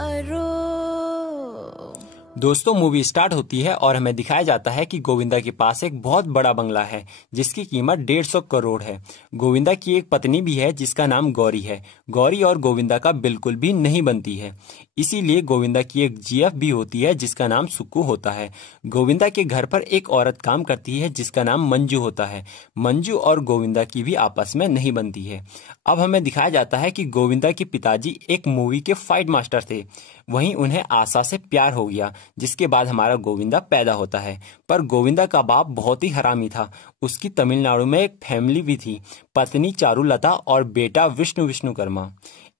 अरो। दोस्तों movie start होती है और हमें दिखाया जाता है कि गोविंदा के पास एक बहुत बड़ा बंगला है जिसकी कीमत 150 करोड़ है। गोविंदा की एक पत्नी भी है जिसका नाम गौरी है। गौरी और गोविंदा का बिल्कुल भी नहीं बनती है, इसीलिए गोविंदा की एक जीएफ भी होती है जिसका नाम सुक्कू होता है। गोविंदा के घर पर एक औरत काम करती है जिसका नाम मंजू होता है। मंजू और गोविंदा की भी आपस में नहीं बनती है। अब हमें दिखाया जाता है कि गोविंदा के पिताजी एक मूवी के फाइट मास्टर थे, वहीं उन्हें आशा से प्यार हो गया, जिसके बाद हमारा गोविंदा पैदा होता है। पर गोविंदा का बाप बहुत ही हरामी था। उसकी तमिलनाडु में एक फैमिली भी थी, पत्नी चारुलता और बेटा विष्णुकर्मा।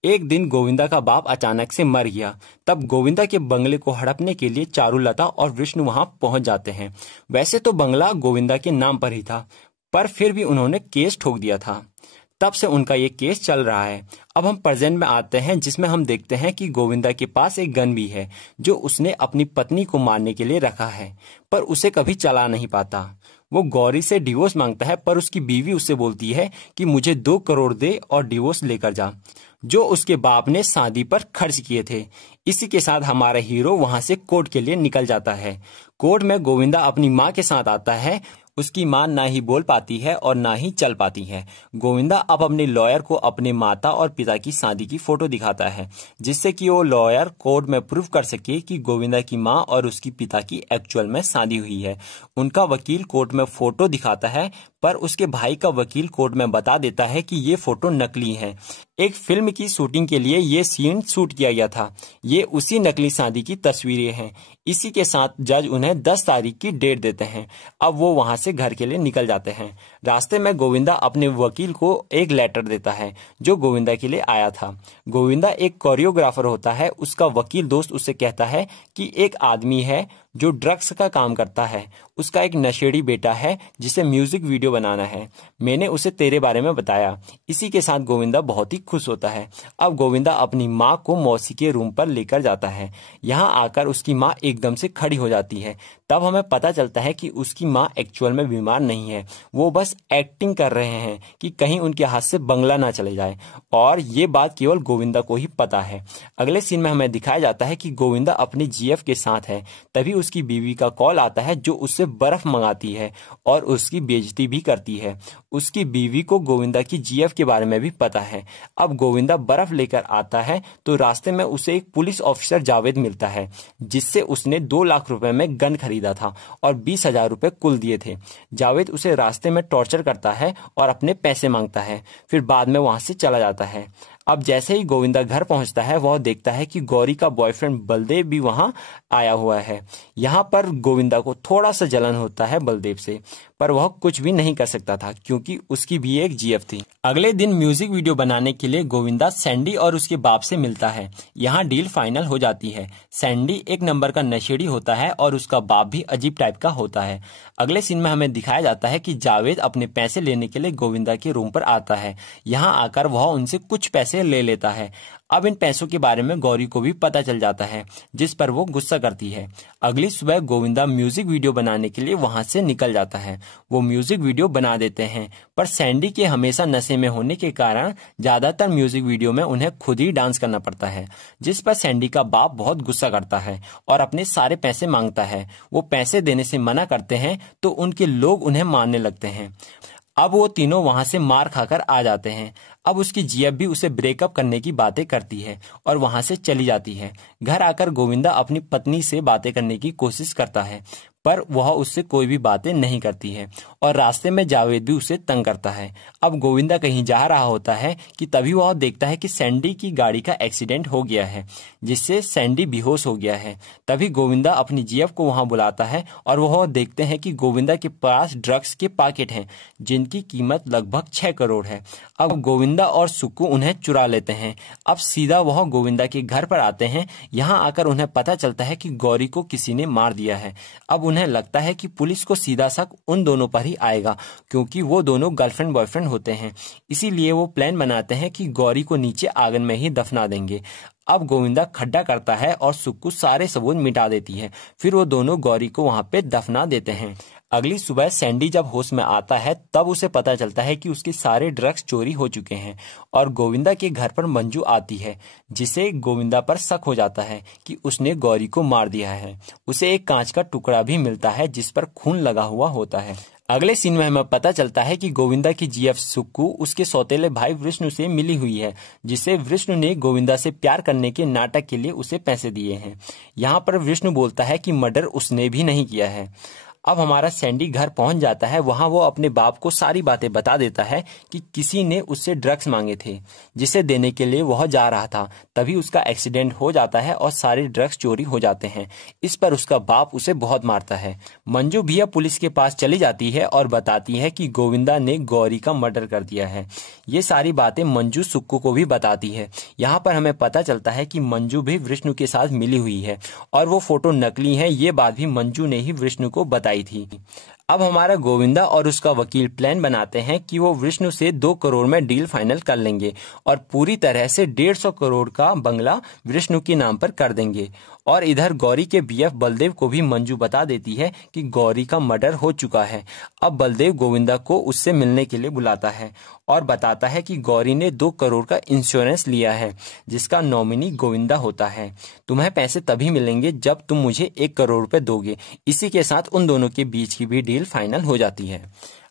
एक दिन गोविंदा का बाप अचानक से मर गया। तब गोविंदा के बंगले को हड़पने के लिए चारुलता और विष्णु वहां पहुंच जाते हैं। वैसे तो बंगला गोविंदा के नाम पर ही था, पर फिर भी उन्होंने केस ठोक दिया था। तब से उनका ये केस चल रहा है। अब हम प्रेजेंट में आते हैं, जिसमें हम देखते हैं कि गोविंदा के पास एक गन भी है जो उसने अपनी पत्नी को मारने के लिए रखा है, पर उसे कभी चला नहीं पाता। वो गौरी से डिवोर्स मांगता है, पर उसकी बीवी उससे बोलती है कि मुझे 2 करोड़ दे और डिवोर्स लेकर जा, जो उसके बाप ने शादी पर खर्च किए थे। इसी के साथ हमारा हीरो वहां से कोर्ट के लिए निकल जाता है। कोर्ट में गोविंदा अपनी माँ के साथ आता है। उसकी मां ना ही बोल पाती है और ना ही चल पाती है। गोविंदा अब अपने लॉयर को अपने माता और पिता की शादी की फोटो दिखाता है, जिससे कि वो लॉयर कोर्ट में प्रूव कर सके कि गोविंदा की मां और उसकी पिता की एक्चुअल में शादी हुई है। उनका वकील कोर्ट में फोटो दिखाता है, पर उसके भाई का वकील कोर्ट में बता देता है कि ये फोटो नकली है। एक फिल्म की शूटिंग के लिए ये सीन शूट किया गया था। ये उसी नकली शादी की तस्वीरें हैं। इसी के साथ जज उन्हें 10 तारीख की डेट देते हैं। अब वो वहां से घर के लिए निकल जाते हैं। रास्ते में गोविंदा अपने वकील को एक लेटर देता है जो गोविंदा के लिए आया था। गोविंदा एक कोरियोग्राफर होता है। उसका वकील दोस्त उससे कहता है कि एक आदमी है जो ड्रग्स का काम करता है। उसका एक नशेड़ी बेटा है जिसे म्यूजिक वीडियो बनाना है। मैंने उसे तेरे बारे में बताया। इसी के साथ गोविंदा बहुत ही खुश होता है। अब गोविंदा अपनी माँ को मौसी के रूम पर लेकर जाता है। यहाँ आकर उसकी माँ एकदम से खड़ी हो जाती है। तब हमें पता चलता है कि उसकी माँ एक्चुअल में बीमार नहीं है, वो बस एक्टिंग कर रहे हैं कि कहीं उनके हाथ से बंगला ना चले जाए, और ये बात केवल गोविंदा को ही पता है। अगले सीन में हमें दिखाया जाता है कि गोविंदा अपनी जीएफ के साथ है। तभी उसकी बीवी का कॉल आता है जो उससे बर्फ मंगाती है और उसकी बेइज्जती भी करती है। उसकी बीवी को गोविंदा की जीएफ के बारे में भी पता है। अब गोविंदा बर्फ लेकर आता है तो रास्ते में उसे एक पुलिस ऑफिसर जावेद मिलता है, जिससे उसने 2 लाख रुपए में गन खरीदा था और 20,000 रुपए कुल दिए थे। जावेद उसे रास्ते में टॉर्चर करता है और अपने पैसे मांगता है, फिर बाद में वहां से चला जाता है। अब जैसे ही गोविंदा घर पहुंचता है, वह देखता है कि गौरी का बॉयफ्रेंड बलदेव भी वहां आया हुआ है। यहाँ पर गोविंदा को थोड़ा सा जलन होता है बलदेव से, पर वह कुछ भी नहीं कर सकता था क्योंकि उसकी भी एक जीएफ थी। अगले दिन म्यूजिक वीडियो बनाने के लिए गोविंदा सैंडी और उसके बाप से मिलता है। यहाँ डील फाइनल हो जाती है। सैंडी एक नंबर का नशेड़ी होता है और उसका बाप भी अजीब टाइप का होता है। अगले सीन में हमें दिखाया जाता है कि जावेद अपने पैसे लेने के लिए गोविंदा के रूम पर आता है। यहाँ आकर वह उनसे कुछ पैसे ले लेता है। अब इन पैसों के बारे में गौरी को भी पता चल जाता है, जिस पर वो गुस्सा करती है। अगली सुबह गोविंदा म्यूजिक वीडियो बनाने के लिए वहां से निकल जाता है। वो म्यूजिक वीडियो बना देते हैं, पर सैंडी के हमेशा नशे में होने के कारण ज्यादातर म्यूजिक वीडियो में उन्हें खुद ही डांस करना पड़ता है, जिस पर सैंडी का बाप बहुत गुस्सा करता है और अपने सारे पैसे मांगता है। वो पैसे देने से मना करते हैं तो उनके लोग उन्हें मारने लगते हैं। अब वो तीनों वहां से मार खाकर आ जाते हैं। अब उसकी जीएफ भी उसे ब्रेकअप करने की बातें करती है और वहां से चली जाती है। घर आकर गोविंदा अपनी पत्नी से बातें करने की कोशिश करता है, पर वह उससे कोई भी बातें नहीं करती है और रास्ते में जावेद भी उसे तंग करता है। अब गोविंदा कहीं जा रहा होता है कि तभी वह देखता है कि सैंडी की गाड़ी का एक्सीडेंट हो गया है, जिससे सैंडी बेहोश हो गया है। तभी गोविंदा अपनी जीएफ को वहां बुलाता है और वह देखते हैं कि गोविंदा के पास ड्रग्स के पैकेट हैं जिनकी कीमत लगभग 6 करोड़ है। अब गोविंदा और सुक्कू उन्हें चुरा लेते हैं। अब सीधा वह गोविंदा के घर पर आते हैं। यहाँ आकर उन्हें पता चलता है कि गौरी को किसी ने मार दिया है। अब उन्हें लगता है कि पुलिस को सीधा शक उन दोनों पर ही आएगा, क्योंकि वो दोनों गर्लफ्रेंड बॉयफ्रेंड होते हैं। इसीलिए वो प्लान बनाते हैं कि गौरी को नीचे आंगन में ही दफना देंगे। अब गोविंदा खड्डा करता है और सुक्कू सारे सबूत मिटा देती है। फिर वो दोनों गौरी को वहां पे दफना देते हैं। अगली सुबह सैंडी जब होश में आता है तब उसे पता चलता है कि उसके सारे ड्रग्स चोरी हो चुके हैं और गोविंदा के घर पर मंजू आती है, जिसे गोविंदा पर शक हो जाता है कि उसने गौरी को मार दिया है। उसे एक कांच का टुकड़ा भी मिलता है जिस पर खून लगा हुआ होता है। अगले सीन में हमें पता चलता है कि गोविंदा की जीएफ सुक्कू उसके सौतेले भाई विष्णु से मिली हुई है, जिसे विष्णु ने गोविंदा से प्यार करने के नाटक के लिए उसे पैसे दिए हैं। यहाँ पर विष्णु बोलता है कि मर्डर उसने भी नहीं किया है। अब हमारा सैंडी घर पहुंच जाता है। वहां वो अपने बाप को सारी बातें बता देता है कि किसी ने उससे ड्रग्स मांगे थे, जिसे देने के लिए वह जा रहा था। तभी उसका एक्सीडेंट हो जाता है और सारे ड्रग्स चोरी हो जाते हैं। इस पर उसका बाप उसे बहुत मारता है। मंजू भी अब पुलिस के पास चली जाती है और बताती है कि गोविंदा ने गौरी का मर्डर कर दिया है। ये सारी बातें मंजू सुक्कू को भी बताती है। यहाँ पर हमें पता चलता है कि मंजू भी विष्णु के साथ मिली हुई है और वो फोटो नकली है। ये बात भी मंजू ने ही विष्णु को बताई थी। अब हमारा गोविंदा और उसका वकील प्लान बनाते हैं कि वो विष्णु से 2 करोड़ में डील फाइनल कर लेंगे और पूरी तरह से 150 करोड़ का बंगला विष्णु के नाम पर कर देंगे। और इधर गौरी के बीएफ बलदेव को भी मंजू बता देती है कि गौरी का मर्डर हो चुका है। अब बलदेव गोविंदा को उससे मिलने के लिए बुलाता है और बताता है कि गौरी ने 2 करोड़ का इंश्योरेंस लिया है, जिसका नॉमिनी गोविंदा होता है। तुम्हें पैसे तभी मिलेंगे जब तुम मुझे 1 करोड़ रुपए दोगे। इसी के साथ उन दोनों के बीच की भी डील फाइनल हो जाती है।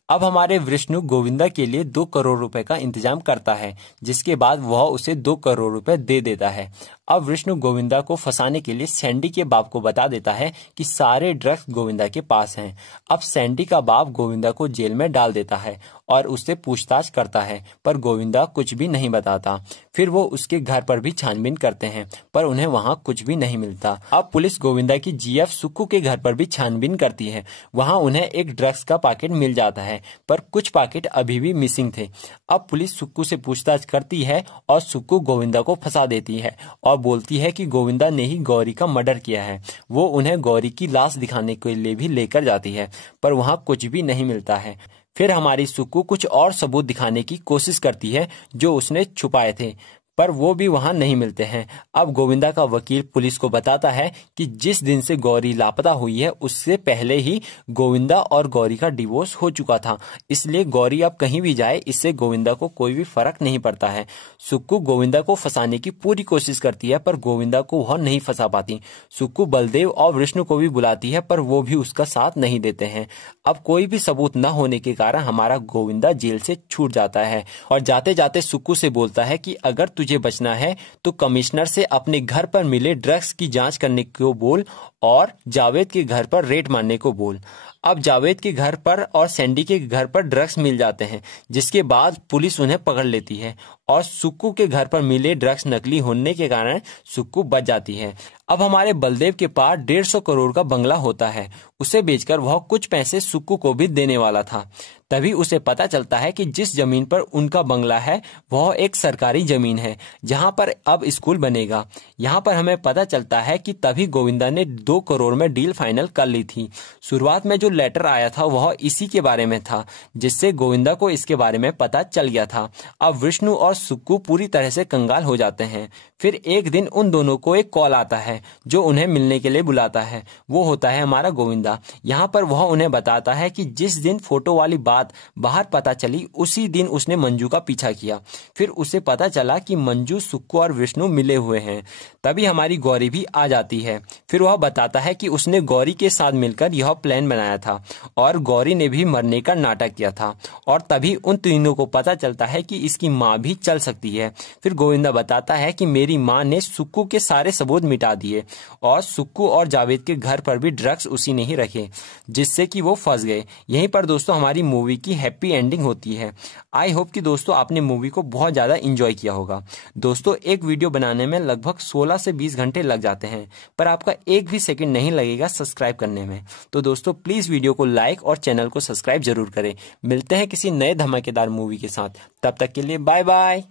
अब हमारे विष्णु गोविंदा के लिए 2 करोड़ रुपए का इंतजाम करता है, जिसके बाद वह उसे 2 करोड़ रुपए दे देता है। अब विष्णु गोविंदा को फंसाने के लिए सैंडी के बाप को बता देता है कि सारे ड्रग्स गोविंदा के पास हैं। अब सैंडी का बाप गोविंदा को जेल में डाल देता है और उससे पूछताछ करता है, पर गोविंदा कुछ भी नहीं बताता। फिर वो उसके घर पर भी छानबीन करते हैं, पर उन्हें वहां कुछ भी नहीं मिलता। अब पुलिस गोविंदा की जीएफ सुक्कू के घर पर भी छानबीन करती है। वहां उन्हें एक ड्रग्स का पैकेट मिल जाता है, पर कुछ पैकेट अभी भी मिसिंग थे। अब पुलिस सुक्कू से पूछताछ करती है और सुक्कू गोविंदा को फंसा देती है और बोलती है कि गोविंदा ने ही गौरी का मर्डर किया है। वो उन्हें गौरी की लाश दिखाने के लिए भी लेकर जाती है, पर वहां कुछ भी नहीं मिलता है। फिर हमारी सुक्कू कुछ और सबूत दिखाने की कोशिश करती है जो उसने छुपाए थे, पर वो भी वहां नहीं मिलते हैं। अब गोविंदा का वकील पुलिस को बताता है कि जिस दिन से गौरी लापता हुई है उससे पहले ही गोविंदा और गौरी का डिवोर्स हो चुका था, इसलिए गौरी अब कहीं भी जाए इससे गोविंदा को कोई भी फर्क नहीं पड़ता है। सुक्कू गोविंदा को फंसाने की पूरी कोशिश करती है, पर गोविंदा को वह नहीं फंसा पाती। सुक्कू बलदेव और विष्णु को भी बुलाती है, पर वो भी उसका साथ नहीं देते हैं। अब कोई भी सबूत न होने के कारण हमारा गोविंदा जेल से छूट जाता है और जाते जाते सुक्कू से बोलता है कि अगर तुझे बचना है तो कमिश्नर से अपने घर पर मिले ड्रग्स की जांच करने को बोल और जावेद के घर पर रेड मारने को बोल। अब जावेद के घर पर और सैंडी के घर पर ड्रग्स मिल जाते हैं, जिसके बाद पुलिस उन्हें पकड़ लेती है और सुक्कू के घर पर मिले ड्रग्स नकली होने के कारण सुक्कू बच जाती है। अब हमारे बलदेव के पास 150 करोड़ का बंगला होता है। उसे बेचकर वह कुछ पैसे सुक्कू को भी देने वाला था। तभी उसे पता चलता है कि जिस जमीन पर उनका बंगला है वह एक सरकारी जमीन है, जहां पर अब स्कूल बनेगा। यहाँ पर हमें पता चलता है कि तभी गोविंदा ने 2 करोड़ में डील फाइनल कर ली थी। शुरुआत में जो लेटर आया था वह इसी के बारे में था, जिससे गोविंदा को इसके बारे में पता चल गया था। अब विष्णु और सुक्कू पूरी तरह से कंगाल हो जाते हैं। फिर एक दिन उन दोनों को एक कॉल आता है जो उन्हें मिलने के लिए बुलाता है। वो होता है हमारा गोविंदा। यहाँ पर वह उन्हें बताता है कि जिस दिन फोटो वाली बात बाहर पता चली उसी दिन उसने मंजू का पीछा किया। फिर उसे पता चला कि मंजू, सुक्कू और विष्णु मिले हुए हैं। तभी हमारी गौरी भी आ जाती है। फिर वह बताता है कि उसने गौरी के साथ मिलकर यह प्लान बनाया था और गौरी ने भी मरने का नाटक किया था। और तभी उन तीनों को पता चलता है कि इसकी माँ भी चल सकती है। फिर गोविंदा बताता है कि मेरी माँ ने सुक्कू के सारे सबूत मिटा दिए और सुक्कू और जावेद के घर पर भी ड्रग्स उसी ने ही रखे, जिससे कि वो फंस गए। यहीं पर दोस्तों हमारी मूवी की हैप्पी एंडिंग होती है। आई होप कि दोस्तों आपने मूवी को बहुत ज़्यादा इंजॉय किया होगा। दोस्तों एक वीडियो बनाने में लगभग 16 से 20 घंटे लग जाते हैं, पर आपका एक भी सेकंड नहीं लगेगा सब्सक्राइब करने में। तो दोस्तों प्लीज़ वीडियो को लाइक और चैनल को सब्सक्राइब जरूर करें। मिलते हैं किसी नए धमाकेदार मूवी के साथ। तब तक के लिए बाय बाय।